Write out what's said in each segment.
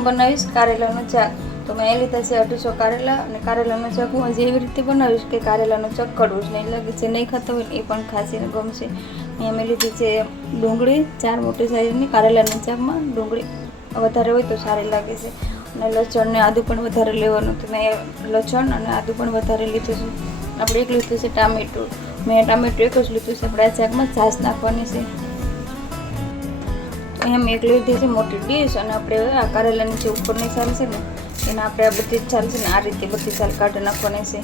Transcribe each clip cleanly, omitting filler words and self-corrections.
હું બનાવીશ કારેલાનું શાક. તો મેં લીધા છે 250 કારેલા, અને કારેલાનું શાક હું હજી એવી રીતે બનાવીશ કે કારેલાનું શાક કડવું જ નહીં લાગે. જે નહીં ખાતો હોય ને એ પણ ખાસીને ગમશે. અહીંયા મેં લીધી છે ડુંગળી 4 મોટી સાઈઝની. કારેલાના શાકમાં ડુંગળી વધારે હોય તો સારી લાગે છે. અને લસણ ને આદું પણ વધારે લેવાનું. તો મેં લસણ અને આદું પણ વધારે લીધું છે. આપણે એક લીધું છે ટામેટું. મેં ટામેટું એક જ લીધું છે. આપણે આ શાકમાં છાશ નાખવાની છે. અહીંયા મેં એક લીધી છે મોટી ડીશ, અને આપણે આ કારેલાની જે ઉપરની છાલ છે ને એને આપણે આ બધી છાલ છે ને આ રીતે બધી છાલ કાઢી નાખવાની છે.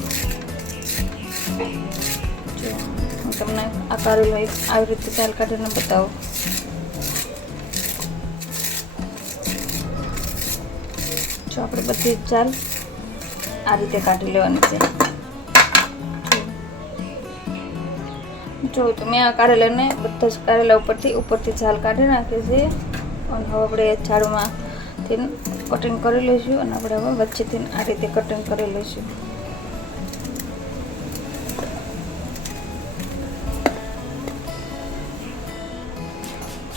જો હું તમને આ કારેલો આવી રીતે છાલ કાઢીને બતાવું. જો આપણે બધી છાલ આ રીતે કાઢી લેવાની છે. જો તો મેં આ કારેલાને બધા જ કારેલા ઉપરથી છાલ કાઢી નાખી છે. અને હવે આપણે છાલમાંથી કટિંગ કરી લઈશું, અને આપણે હવે વચ્ચેથી આ રીતે કટિંગ કરી લઈશું.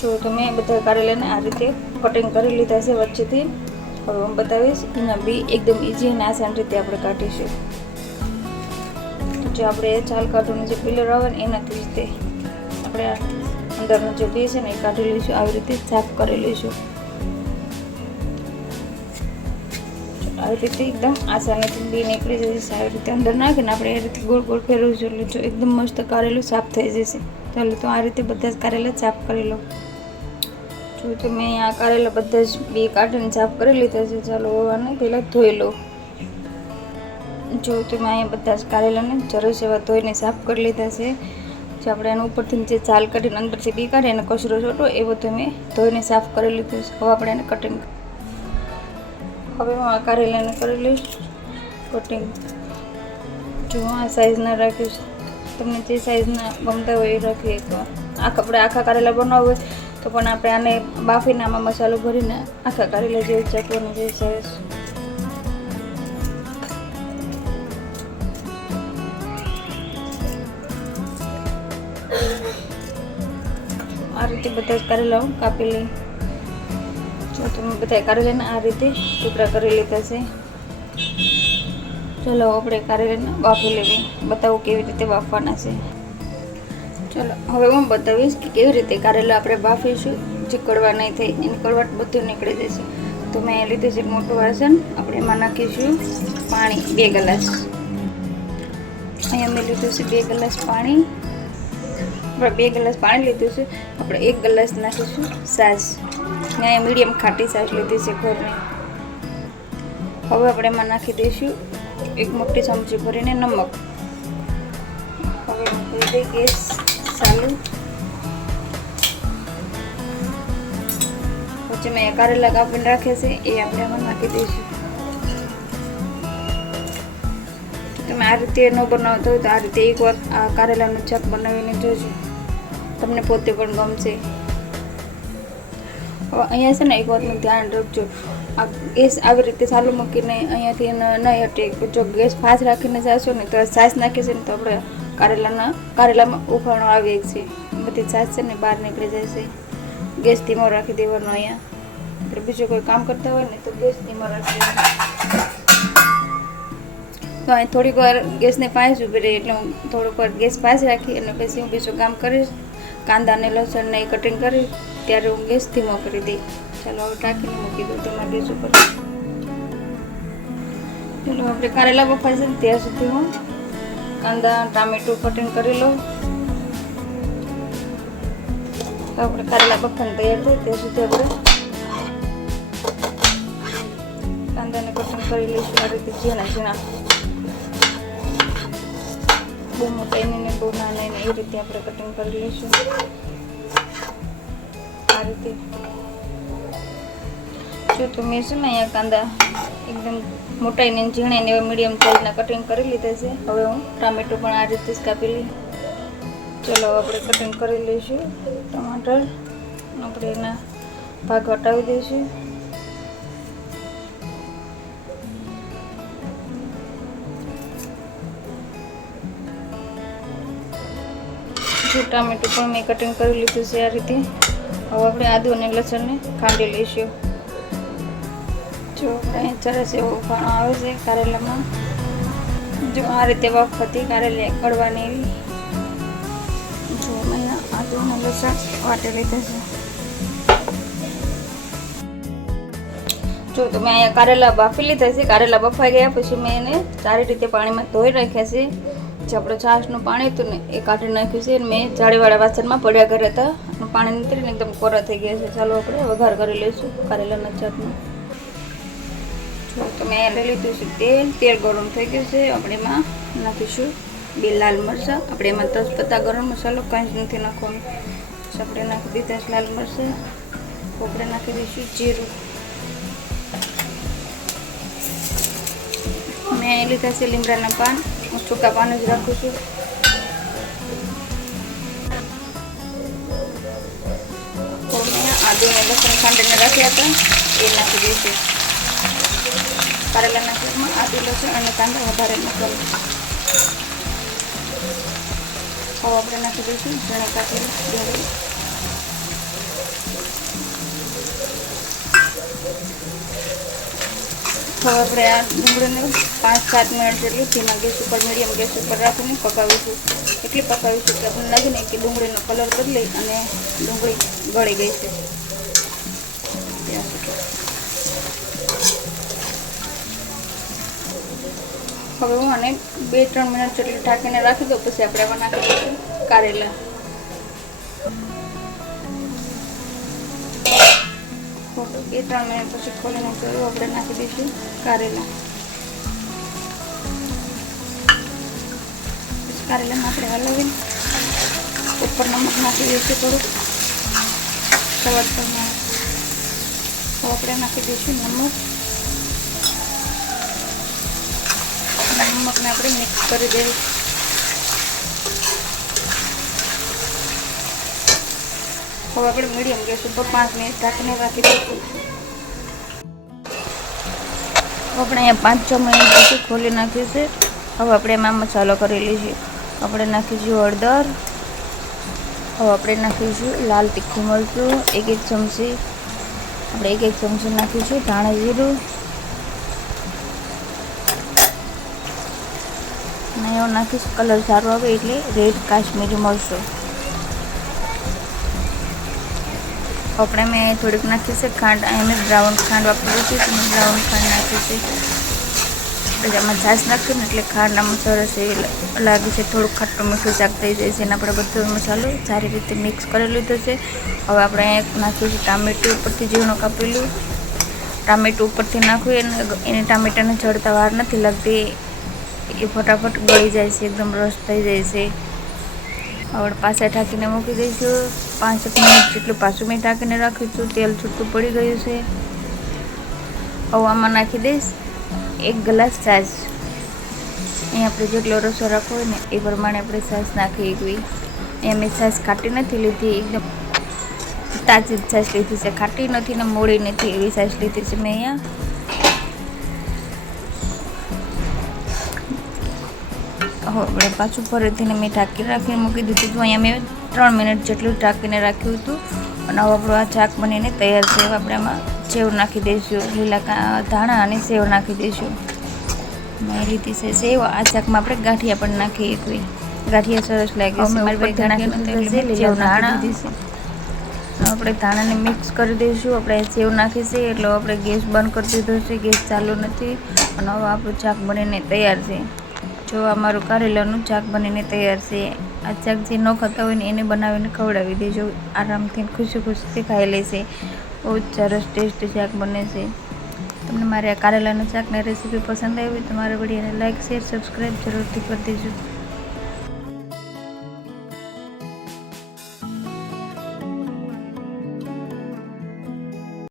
જો તો મેં બધા કારેલાને આ રીતે કટિંગ કરી લીધા છે વચ્ચેથી. હવે હું બતાવીશ એના બી એકદમ ઇઝી અને આસાન રીતે આપણે કાઢીશું. જે આપણે છાલ કાઢવાનું જે પિલર આવે ને એનાથી જ તે આપણે અંદરનો જે બી છે ને એ કાઢી લઈશું. આવી રીતે સાફ કરી લઈશું. આવી રીતે એકદમ આસાનીથી બી નીકળી જશે. આવી રીતે અંદર નાખીને આપણે એ રીતે ગોળ ગોળ ફેરવીશું એટલે જો એકદમ મસ્ત કારેલું સાફ થઈ જશે. ચાલો તો આ રીતે બધા જ કારેલા સાફ કરી લો. જો તો મેં આ કારેલા બધા જ બી કાઢીને સાફ કરી લીધા છે. ચાલો આને પહેલાં ધોઈ લો. જો તો મેં અહીંયા બધા જ કારેલાને સરસ એવા ધોઈને સાફ કરી લીધા છે. જે આપણે એના ઉપરથી જે છાલ કાઢીને અંદરથી બી કાઢે અને કચરો છોટો એ બધું મેં ધોઈને સાફ કરી લીધું છે. હવે આપણે એને કટિંગ. હવે હું આ કારેલાને કરી લઈશ કટિંગ. જો આ સાઈઝના રાખીશ. તમને જે સાઈઝના ગમતા હોય એ રાખીએ. તો આપણે આખા કારેલા બનાવવું હોય તો પણ આપણે આને બાફીને આમાં મસાલો ભરીને આખા કારેલા જેવું ચાકવાનું જે સરસ. આ રીતે બધા જ કારેલા હું કાપી લઈ. જો તમે બધા કારેલાને આ રીતે ટુકડા કરી લીધા છે. ચાલો આપણે કારેલાને બાફી લેવી. બતાવું કેવી રીતે બાફવાના છે. ચાલો હવે હું બતાવીશ કે કેવી રીતે કારેલા આપણે બાફીશું જે કડવા નહીં થાય. એની કડવાટ બધું નીકળી જશે. તો મેં લીધું છે મોટું વાસણ. આપણે એમાં નાખીશું પાણી 2 ગ્લાસ. અહીંયા મેં લીધું છે 2 ગ્લાસ પાણી. આપણે 2 ગ્લાસ પાણી લીધું છે. આપણે 1 ગ્લાસ નાખીશું છાશ. અહીંયા મીડિયમ ખાટી છાશ લીધી છે ઘરની. હવે આપણે એમાં નાખી દઈશું 1 મોટી ચમચી ભરીને નમક. હવે મૂકી દઈએ ગેસ ચાલુ. પછી મેં કારેલા કાપીને રાખે છે એ આપણે એમાં નાખી દઈશું. તમે આ રીતે ન બનાવતા હોય તો આ રીતે એકવાર આ કારેલાનું શાક બનાવીને જોજો. તમને પોતે પણ ગમશે. હવે અહીંયા છે ને એક વાતનું ધ્યાન રાખજો. આ ગેસ આવી રીતે ચાલુ મૂકીને અહીંયાથી નહીં હટે. જો ગેસ ફાસ્ટ રાખીને જશો ને તો છાશ નાખી છે ને તો આપણે કારેલામાં ઉફાણો આવી છે. બધી છાશ છે ને બહાર નીકળી જાય છે. ગેસ ધીમો રાખી દેવાનો. અહીંયા આપણે બીજું કોઈ કામ કરતા હોય ને તો ગેસ ધીમો રાખી દેવાનો. તો અહીં થોડીક વાર ગેસને પાંચ ઊભી રહી એટલે હું થોડીક વાર ગેસ પાંચ રાખી અને પછી હું બીજું કામ કરીશ. કાંદા અને લસણને કટિંગ કરી ત્યારે હું ગેસ ધીમો કરી દઈ. ચાલો હવે ટાંકીને મૂકી દઉં તમારા ગેસ ઉપર. ચાલો આપણે કારેલા બફાય છે ને ત્યાં સુધી હું કાંદા ટામેટું કટિંગ કરી લઉં. તો આપણે કારેલા બફાઈને તૈયાર થાય ત્યાં સુધી આપણે કાંદાને કટિંગ કરી લઈશું આ રીતે ઝીણા ઝીણા. બહુ મોટા એને બહુ નાના એને એ રીતે આપણે કટિંગ કરી લઈશું આ રીતે. જો તો મેં છે ને અહીંયા કાંદા એકદમ મોટા એને ઝીણા ને એવા મીડિયમ સાઈઝના કટિંગ કરી લીધા છે. હવે હું ટામેટું પણ આ રીતે જ કાપી લઈ. ચલો આપણે કટિંગ કરી લઈશું ટમાટર. આપણે એના ભાગ હટાવી દઈશું. જો ટામેટું પણ મેં કટિંગ કરી લીધું છે આ રીતે. હવે આપણે આદુ અને લસણને ખાંડી લઈશું. જો આપણે સરસ એવો ઉફાણો આવે છે કારેલામાં. જો આ રીતે વખતથી કારેલી કડવાની એવી. જો મેં આદુ અને લસણ વાટી લીધા છે. જો તો મેં અહીંયા કારેલા બાફી લીધા છે. કારેલા બફાઈ ગયા પછી મેં એને સારી રીતે પાણીમાં ધોઈ રાખ્યા છે. જે આપણે છાશનું પાણી હતું ને એ કાઢી નાખ્યું છે. મેં જાળીવાળા વાસણમાં પડ્યા કર્યા હતા અને પાણી નીકળીને એકદમ કોરા થઈ ગયા છે. ચાલો આપણે વઘાર કરી લઈશું કારેલાના શાકનો. જો તો મેં લઈ લીધું છે તેલ ગરમ થઈ ગયું છે. આપણે એમાં નાખીશું 2 લાલ મરચાં. આપણે એમાં તજપત્તા ગરમ મસાલો કાંઈ જ નથી નાખવાનું. આપણે નાખી દીધા છે લાલ મરચાં. આપણે નાખી દઈશું જીરું. મેં લીધા છે લીમડાના પાન. હું સૂકા પાન જ રાખું છું. તો મેં આદુ અને લસણ ખાંડીને રાખ્યા હતા એ નાખી દઈશું. કારેલાના શાકમાં આદુ લસણ અને કાંદા વધારે નાખવાનું. હવે આપણે નાખી દઈશું ઝીણી કાપેલી ડુંગળી. હવે આપણે આ ડુંગળીને 5-7 મિનિટ જેટલી ધીમા ગેસ ઉપર મીડિયમ ગેસ ઉપર રાખીને પકાવીશું. એટલી પકાવીશું કે આપણને લાગે ને કે ડુંગળીનો કલર બદલાઈ અને ડુંગળી ગળી ગઈ છે. હવે હું આને 2-3 મિનિટ જેટલી ઢાંકીને રાખી દઉં. પછી આપણે આમાં નાખી દઈશું કારેલા. 2-3 મિનિટ પછી ખોલીને જોયું આપણે નાખી દઈશું કારેલા. પછી કારેલામાં આપણે હલાવીને ઉપર નમક નાખી દઈશું થોડુંક સ્વાદ પ્રમાણે. તો આપણે નાખી દઈશું નમક. નમકને આપણે મિક્સ કરી દઈશું. હવે આપણે મીડિયમ ગેસ ઉપર 5 મિનિટ ઢાંકીને રાખી દઈશું. આપણે અહીંયા 5-6 મિનિટ પછી ખોલી નાખ્યું છે. હવે આપણે એમાં મસાલો કરી લઈશું. આપણે નાખીશું હળદર. હવે આપણે નાખીશું લાલ તીખું મરચું 1 ચમચી. આપણે 1 ચમચી નાખીશું ધાણા જીરું. અને એવું નાખીશું કલર સારો આવે એટલે રેડ કાશ્મીરી મરચું. આપણે મેં થોડીક નાખી છે ખાંડ. અહીં મેં બ્રાઉન ખાંડ વાપરી છે. તો મેં બ્રાઉન ખાંડ નાખી છે. આપણે આમાં છાશ નાખ્યું ને એટલે ખાંડ આમાં સરસ એવી લાગે છે. થોડુંક ખાટું મીઠું શાક થઈ જાય છે. અને આપણે બધો મસાલો સારી રીતે મિક્સ કરી લીધો છે. હવે આપણે નાખીશું ટામેટું ઉપરથી ઝીણું કાપેલું. ટામેટું ઉપરથી નાખવું એને ટામેટાને ચડતા વાર નથી લાગતી. એ ફટાફટ ગળી જાય છે. એકદમ રસ થઈ જાય છે. હવે પાછા ઢાંકીને મૂકી દઈશું. 5 મિનિટ જેટલું પાછું મેં ઢાંકીને રાખીશું. તેલ છૂટું પડી ગયું છે. હવે આમાં નાખી દઈશ 1 ગ્લાસ છાશ. અહીં આપણે જેટલો રસો રાખવો હોય ને એ પ્રમાણે આપણે છાશ નાખી એકવી. અહીંયા મેં છાશ ખાટી નથી લીધી. એકદમ તાજી જ છાશ લીધી છે. ખાટી નથી ને મોડી નથી એવી છાશ લીધી છે મેં અહીંયા. હવે આપણે પાછું ફરીથી મેં ઢાંકી રાખીને મૂકી દીધું હતું. અહીંયા મેં 3 મિનિટ જેટલું ઢાંકીને રાખ્યું હતું. અને હવે આપણું આ શાક બનીને તૈયાર છે. હવે આપણે આમાં સેવ નાખી દઈશું. લીલા ધાણા અને સેવ નાખી દઈશું. મેં લીધી છે સેવ. આ શાકમાં આપણે ગાંઠિયા પણ નાખીએ એકવી. ગાંઠિયા સરસ લાગે છે. મારી પાસે લીલા ધાણા દીધી છે. આપણે ધાણાને મિક્સ કરી દઈશું. આપણે સેવ નાખી છે એટલે આપણે ગેસ બંધ કરી દીધો છે. ગેસ ચાલુ નથી. અને હવે આપણું શાક બનીને તૈયાર છે. જો અમારું કારેલાનું શાક બનીને તૈયાર છે. આ શાક જે ન ખાતા હોય ને એને બનાવીને ખવડાવી દેજો. આરામથી ખુશીથી ખાઈ લેશે. બહુ જ સરસ ટેસ્ટી શાક બને છે. તમને મારે આ કારેલાનું શાકની રેસીપી પસંદ આવી તો મારા વિડીયોને લાઇક શેર સબસ્ક્રાઈબ જરૂરથી કરી દેજો.